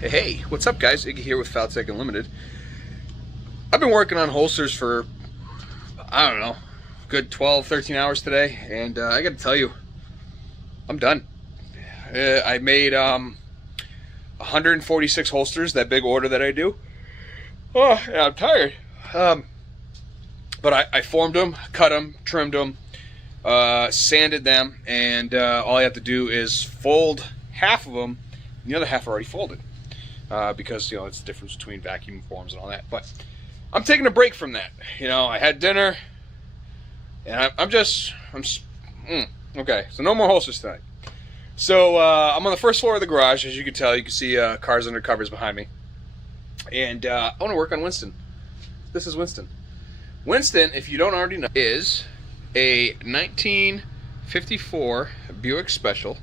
Hey, what's up guys? Iggy here with Faltech Unlimited. I've been working on holsters for, I don't know, good 12, 13 hours today, and I gotta tell you, I'm done. I made 146 holsters, that big order that I do. Oh, yeah, I'm tired. But I formed them, cut them, trimmed them, sanded them, and all I have to do is fold half of them, and the other half are already folded. Because, you know, it's the difference between vacuum forms and all that. But I'm taking a break from that. You know, I had dinner, and okay, so no more holsters tonight. So I'm on the first floor of the garage. As you can tell, you can see cars under covers behind me. And I want to work on Winston. This is Winston. Winston, if you don't already know, is a 1954 Buick Special.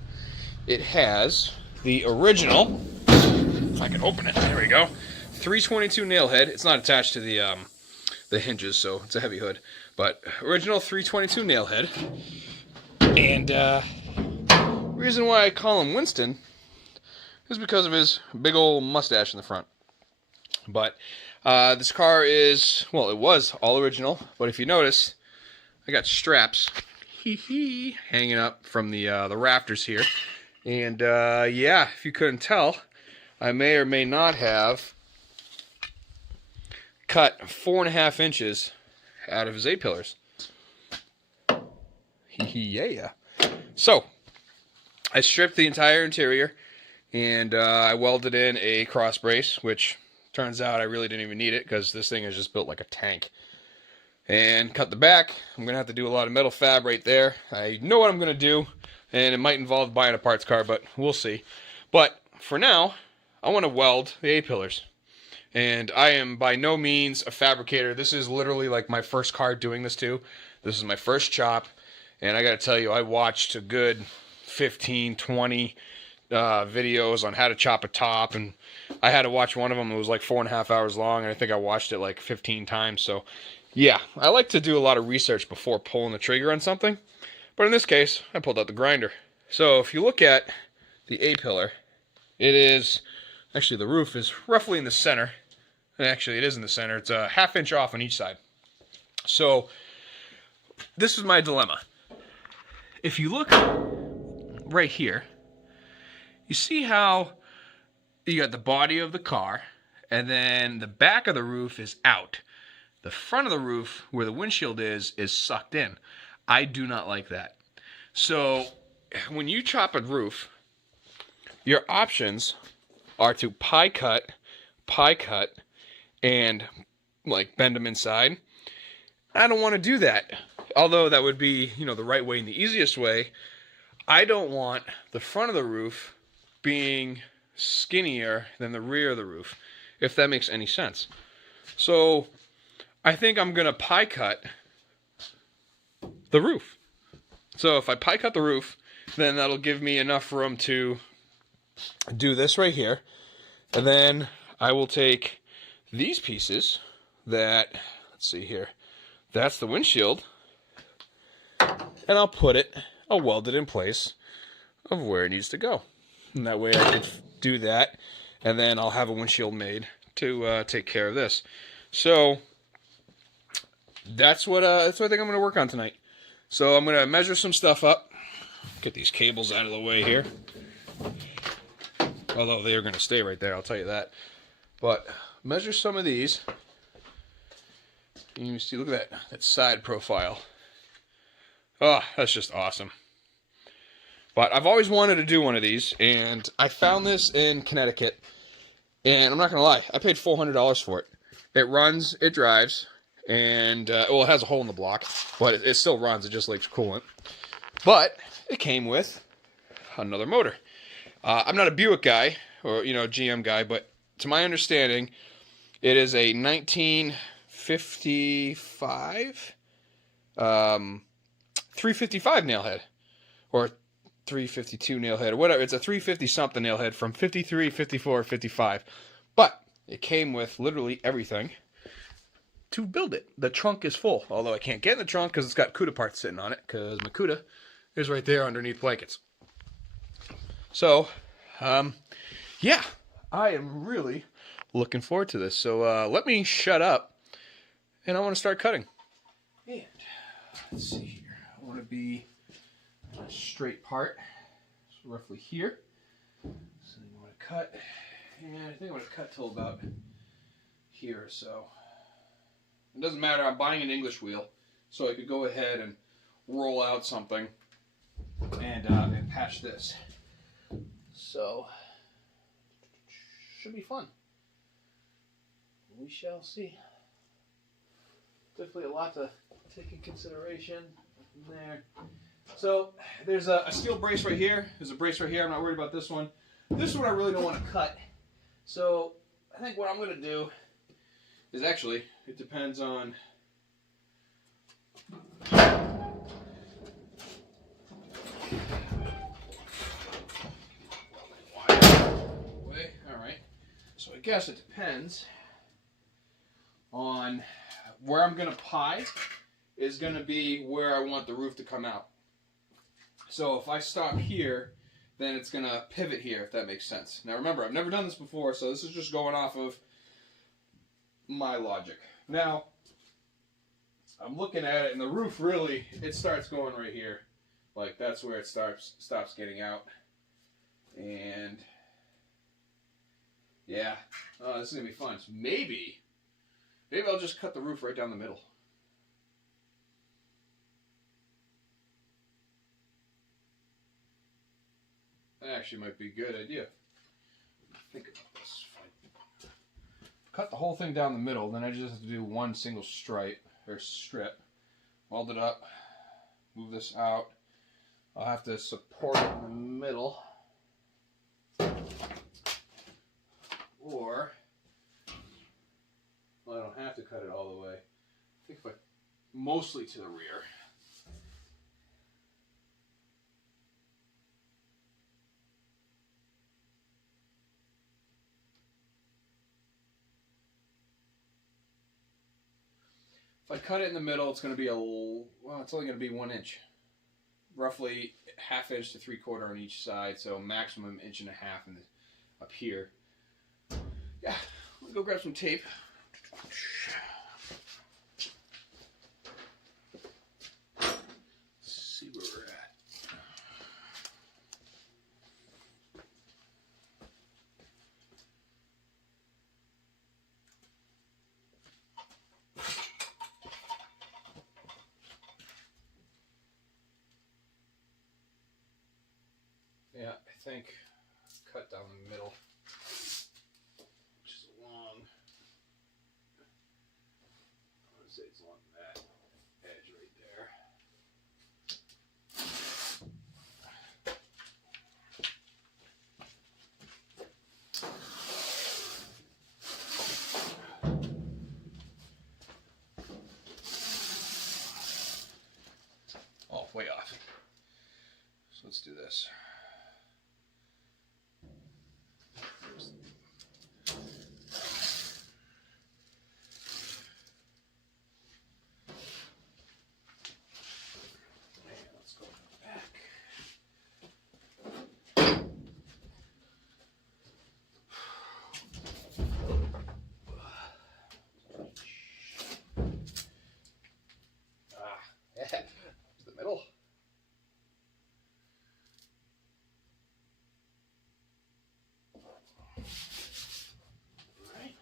It has the original, if I can open it, there we go, 322 nailhead. It's not attached to the hinges, so it's a heavy hood, but original 322 nailhead. And reason why I call him Winston is because of his big old mustache in the front. But this car is, well, it was all original, but if you notice, I got straps hanging up from the rafters here. And yeah, if you couldn't tell, I may or may not have cut 4.5 inches out of his A-pillars. Yeah. So, I stripped the entire interior, and I welded in a cross brace, which turns out I really didn't even need it, because this thing is just built like a tank. And cut the back. I'm going to have to do a lot of metal fab right there. I know what I'm going to do, and it might involve buying a parts car, but we'll see. But for now, I want to weld the A-pillars. And I am by no means a fabricator. This is literally like my first car doing this too. This is my first chop. And I got to tell you, I watched a good 15, 20 videos on how to chop a top. And I had to watch one of them. It was like 4.5 hours long. And I think I watched it like 15 times. So yeah, I like to do a lot of research before pulling the trigger on something. But in this case, I pulled out the grinder. So if you look at the A-pillar, it is, actually the roof is roughly in the center. And actually it is in the center. It's a 1/2 inch off on each side. So this is my dilemma. If you look right here, you see how you got the body of the car, and then the back of the roof is out. The front of the roof, where the windshield is sucked in. I do not like that. So when you chop a roof, your options are to pie cut, and like bend them inside. I don't want to do that. Although that would be, you know, the right way and the easiest way. I don't want the front of the roof being skinnier than the rear of the roof, if that makes any sense. So I think I'm going to pie cut the roof. So if I pie cut the roof, then that'll give me enough room to do this right here. And then I will take these pieces that, let's see here, that's the windshield, and I'll weld it in place of where it needs to go. And that way I can do that, and then I'll have a windshield made to take care of this. So that's what I think I'm going to work on tonight. So I'm going to measure some stuff up. Get these cables out of the way here. Although they are going to stay right there, I'll tell you that. But measure some of these. And you see, look at that side profile. Oh, that's just awesome. But I've always wanted to do one of these, and I found this in Connecticut. And I'm not going to lie, I paid $400 for it. It runs, it drives, and, well, it has a hole in the block, but it still runs, it just leaks coolant. But it came with another motor. I'm not a Buick guy, or, you know, GM guy, but to my understanding, it is a 1955 355 nailhead, or 352 nailhead, or whatever. It's a 350 something nailhead from 53, 54, 55. But it came with literally everything to build it. The trunk is full, although I can't get in the trunk because it's got CUDA parts sitting on it, because my CUDA is right there underneath blankets. So, yeah, I am really looking forward to this. So let me shut up, and I want to start cutting. And let's see here. I want to be a straight part, so roughly here. So you want to cut, and I think I want to cut till about here or so. It doesn't matter. I'm buying an English wheel, so I could go ahead and roll out something and patch this. So should be fun. We shall see. Definitely a lot to take in consideration there. So there's a steel brace right here. There's a brace right here. I'm not worried about this one. This one I really don't want to cut. So I think what I'm going to do is actually, it depends on Alright. So I guess it depends on where I'm going to pie is going to be where I want the roof to come out. So if I stop here, then it's going to pivot here, if that makes sense. Now remember, I've never done this before, so this is just going off of my logic. Now, I'm looking at it, and the roof really, it starts going right here. Like, that's where it stops getting out. And, yeah, this is going to be fun. So maybe I'll just cut the roof right down the middle. That actually might be a good idea. Think about this. If I cut the whole thing down the middle, then I just have to do one single stripe or strip, weld it up, move this out. I'll have to support it in the middle, or well, I don't have to cut it all the way. I think if I mostly to the rear. If I cut it in the middle, it's going to be it's only going to be 1 inch. Roughly 1/2 inch to 3/4 on each side, so maximum 1.5 inches up here. Yeah, let me go grab some tape. Let's see where we're at. Yeah, I think cut down the middle, which is along, I would say it's along that edge right there. Oh, way off. So let's do this. The middle. Right.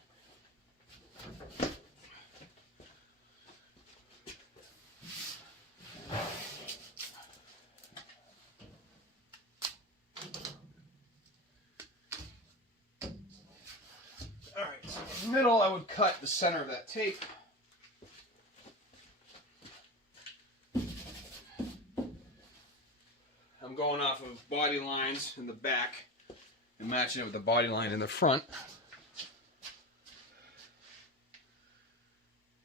All right. So in the middle, I would cut the center of that tape. I'm going off of body lines in the back and matching it with the body line in the front.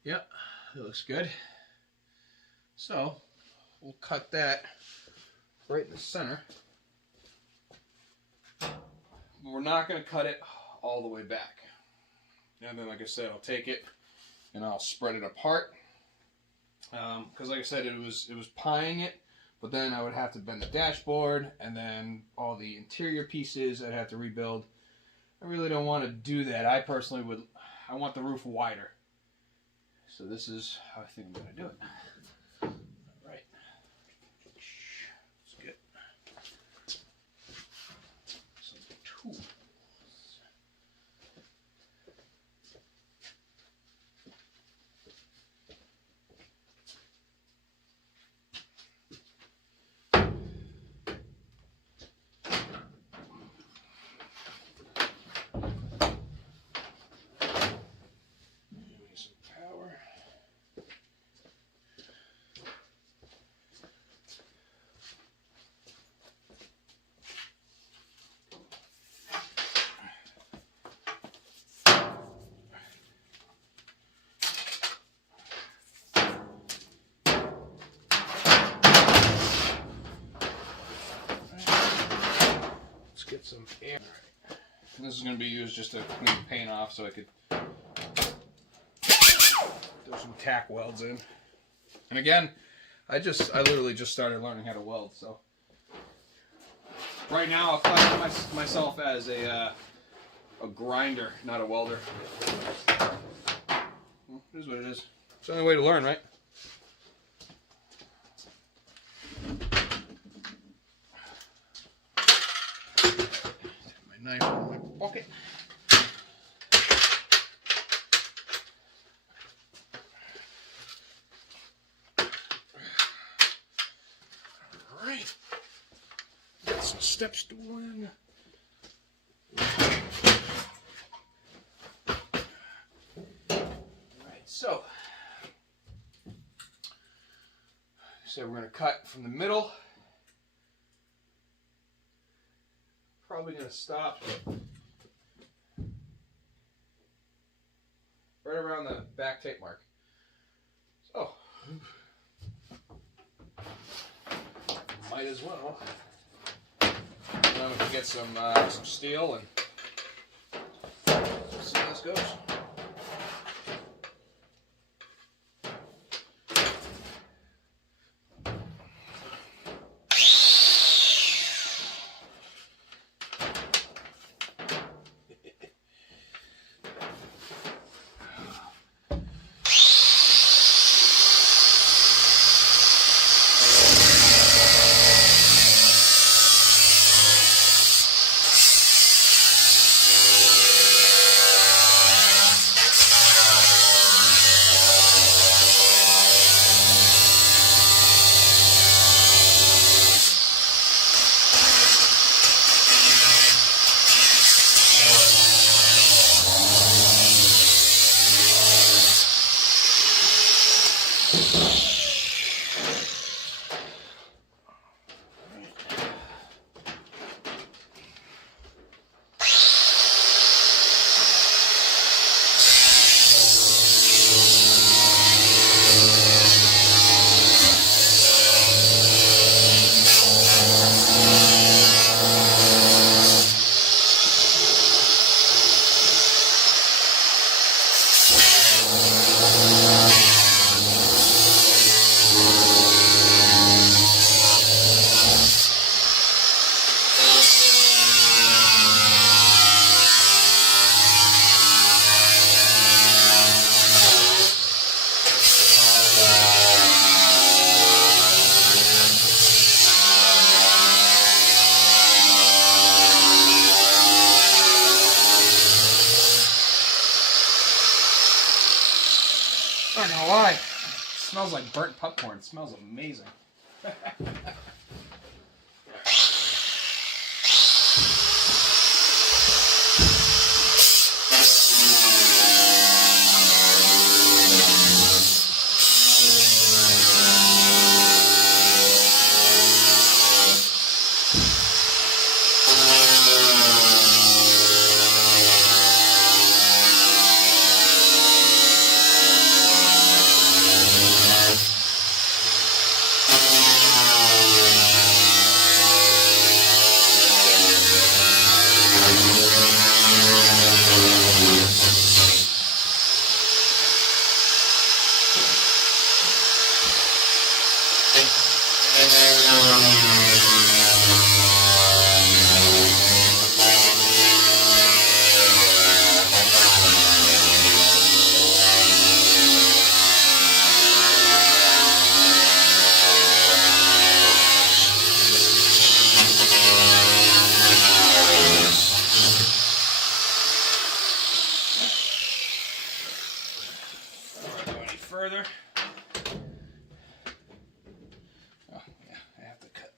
Yep, it looks good. So we'll cut that right in the center. But we're not going to cut it all the way back. And then, like I said, I'll take it and I'll spread it apart. Because like I said, it was pieing it. But then I would have to bend the dashboard, and then all the interior pieces I'd have to rebuild. I really don't want to do that. I personally would, I want the roof wider. So this is how I think I'm going to do it. All right. Let's get some tools. Get some air. And this is going to be used just to clean the paint off so I could throw some tack welds in. And again, I literally just started learning how to weld, so right now I'll classify myself as a grinder, not a welder. Well, it is what it is. It's the only way to learn, right? Knife in my pocket. All right. Got some step stool in. All right, so we're going to cut from the middle. Probably going to stop right around the back tape mark. So, might as well. Then we can get some steel and see how this goes. I don't know why. It smells like burnt popcorn. It smells amazing. muffler. Oh, yeah, I have to cut.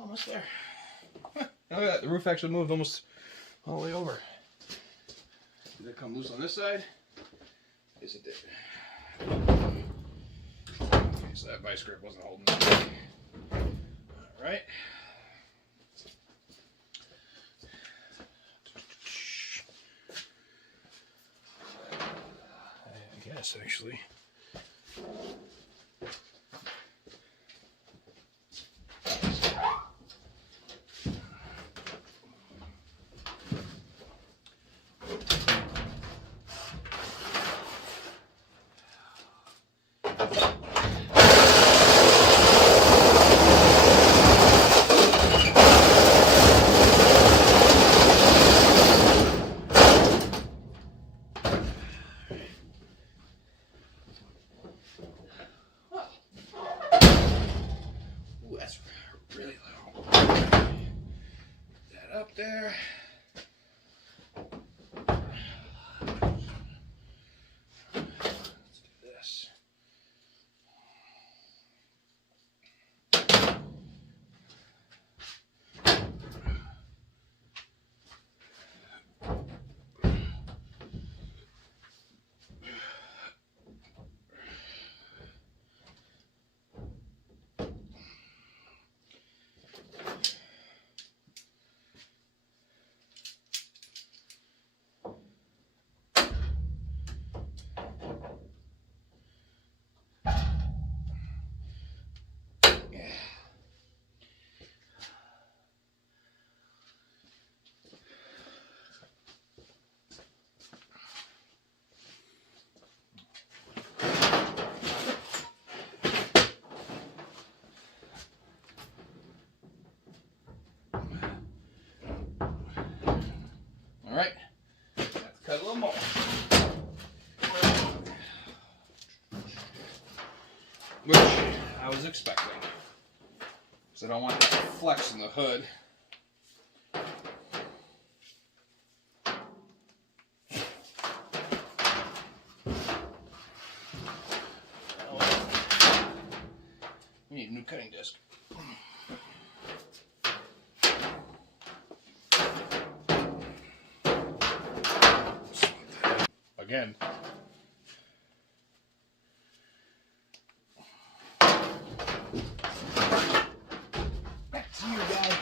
Almost there. Huh, look at that. The roof actually moved almost all the way over. Did it come loose on this side? Yes, it did. Okay, so that vice grip wasn't holding it. All right. I guess actually. Really low. That up there. Let's do this. All right, have to cut a little more. Which I was expecting. Because I don't want that to flex in the hood. We need a new cutting disc. Again. Back to you, guy.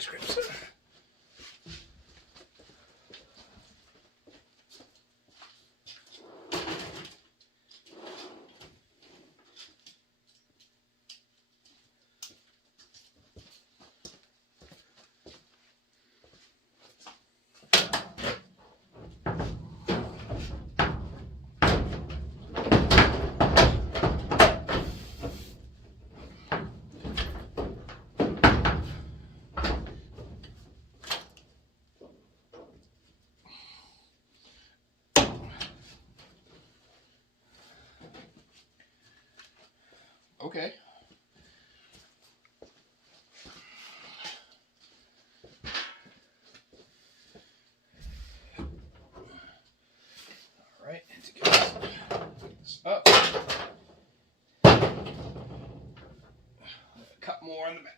vice grips. Okay. All right, and to get this up, cut more on the back.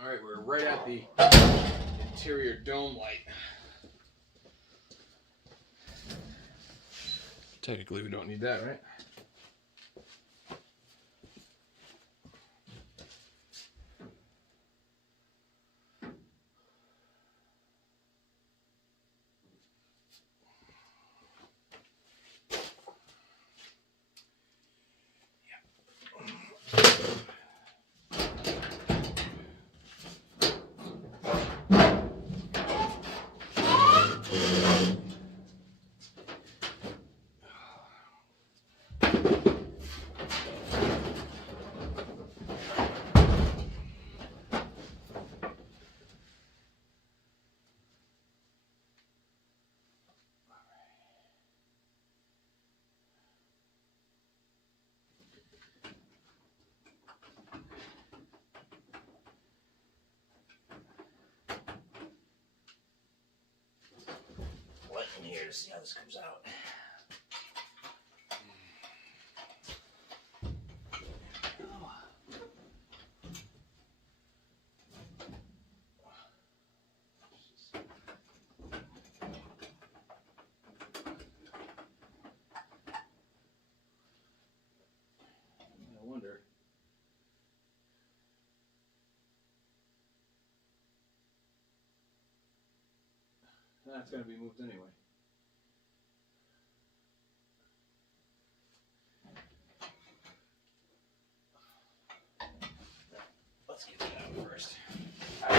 All right, we're right at the interior dome light. Technically, we don't need that, right? In here to see how this comes out. I wonder. That's going to be moved anyway. Let's get that out first. Go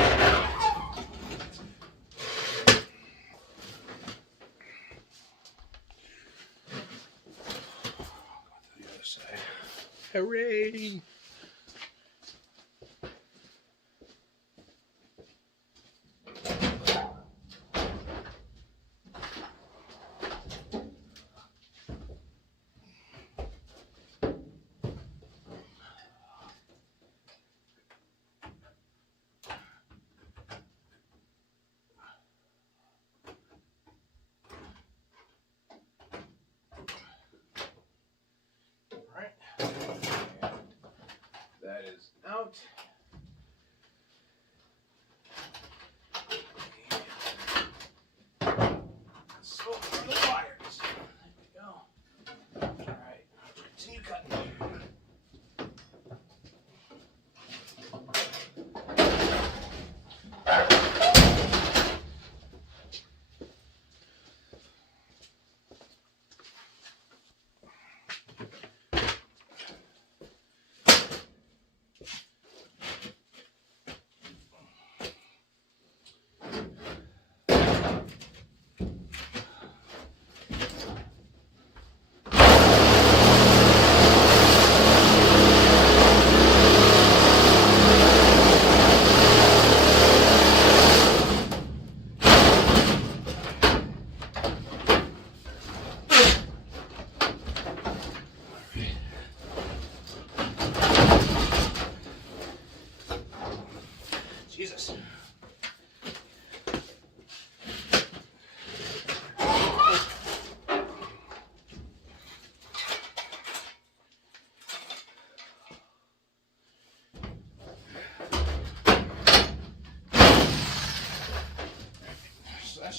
to the other side. Hooray!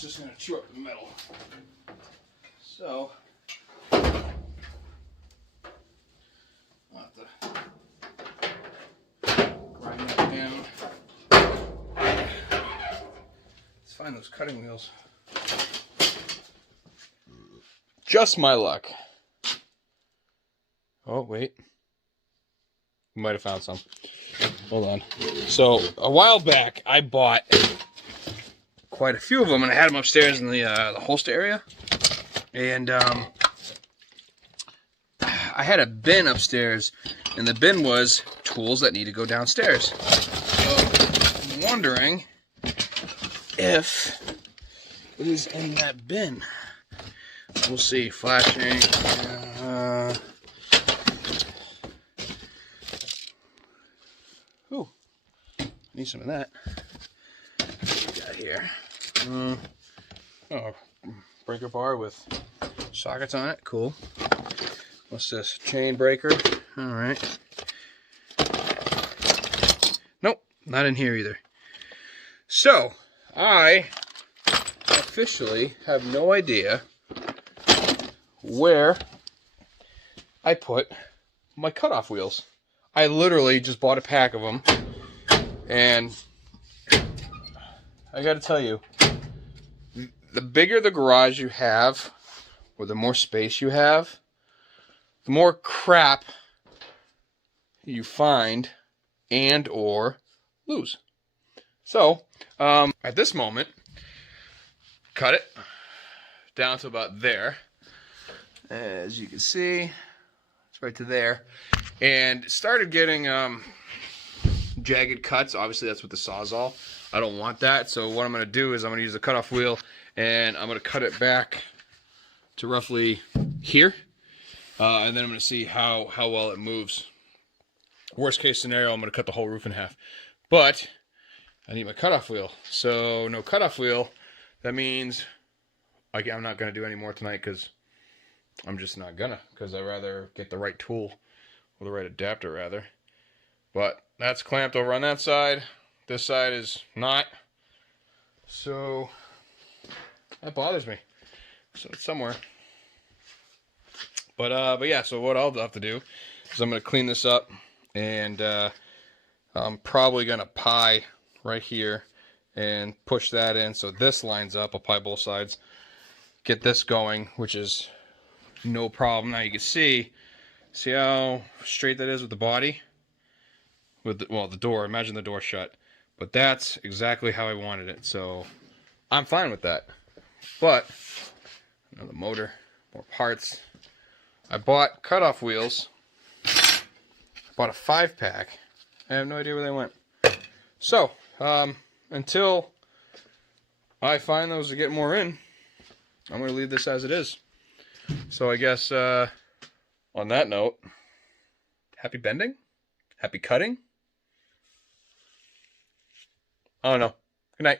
just going to chew up the metal. So, I'll have to grind that down. Let's find those cutting wheels. Just my luck. Oh, wait. We might have found some. Hold on. So, a while back, I bought quite a few of them, and I had them upstairs in the holster area. And I had a bin upstairs, and the bin was tools that need to go downstairs. So, I'm wondering if it is in that bin. We'll see. Flashing. Ooh, need some of that. What we got here? Oh, breaker bar with sockets on it. Cool. What's this? Chain breaker. All right. Nope, not in here either. So, I officially have no idea where I put my cutoff wheels. I literally just bought a pack of them, and I gotta tell you, the bigger the garage you have, or the more space you have, the more crap you find and or lose. So, at this moment, cut it down to about there. As you can see, it's right to there. And started getting jagged cuts. Obviously, that's with the Sawzall. I don't want that. So what I'm going to do is I'm going to use a cutoff wheel, and I'm going to cut it back to roughly here. And then I'm going to see how well it moves. Worst case scenario, I'm going to cut the whole roof in half. But I need my cutoff wheel. So no cutoff wheel. That means I'm not going to do any more tonight because I'm just not gonna, because I'd rather get the right tool, or the right adapter rather. But that's clamped over on that side. This side is not. So that bothers me. So it's somewhere. But yeah, so what I'll have to do is I'm gonna clean this up, and I'm probably gonna pie right here and push that in so this lines up. I'll pie both sides. Get this going, which is no problem. Now you can see how straight that is with the body, with the door. Imagine the door shut, but that's exactly how I wanted it. So I'm fine with that. But another motor, more parts. I bought cutoff wheels. I bought a 5-pack. I have no idea where they went. So until I find those to get more in, I'm going to leave this as it is. So I guess on that note, happy bending? Happy cutting? I don't know. Good night.